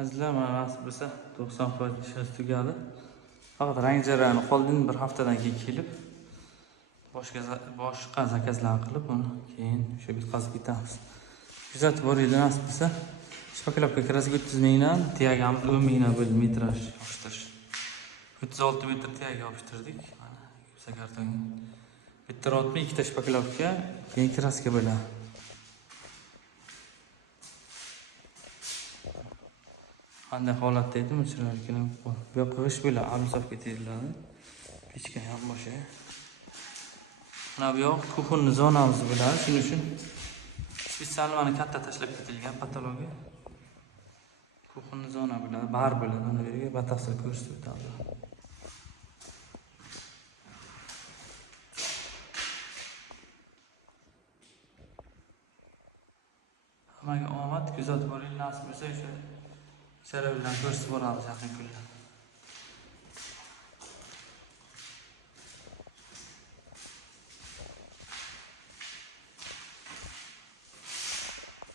Azizlar, mana nasib bo'lsa 90% ishlash tugadi. Faqat rang jarayoni qoldi, bir haftadan keyin kelib boshqa zakazlar qilib, uni keyin o'sha bitkazib ketamiz. Kuzatib boringlar, nasib bo'lsa. Shpaklapga kirasiga 30 mingdan, tiyagamiz 10 mingdan bo'ldi metraj yopishtirish. 36 metr tiyaga yopishtirdik. Mana yuksa kartonga. Bitta rotmi, ikkita shpaklapga, keyin kraska bo'ladi. Qanday holatda edi, chiroyli bu yoqqa g'ish bo'ladi, ablusovga teriladi. Pechka ham boshi. Mana bu yoq kuxunni zonamiz bo'ladi, shuning uchun spesial mana katta tashlab ketilgan patologiya. Kuxunni zona bo'ladi, bar bo'ladi, mana bu yerga batafsil ko'rsatib o'tadi. Hammaga omad, kuzatib boringlar, nasib bo'lsa o'sha sharoitlarni ko'rsatib boramiz yaqin kunlarda.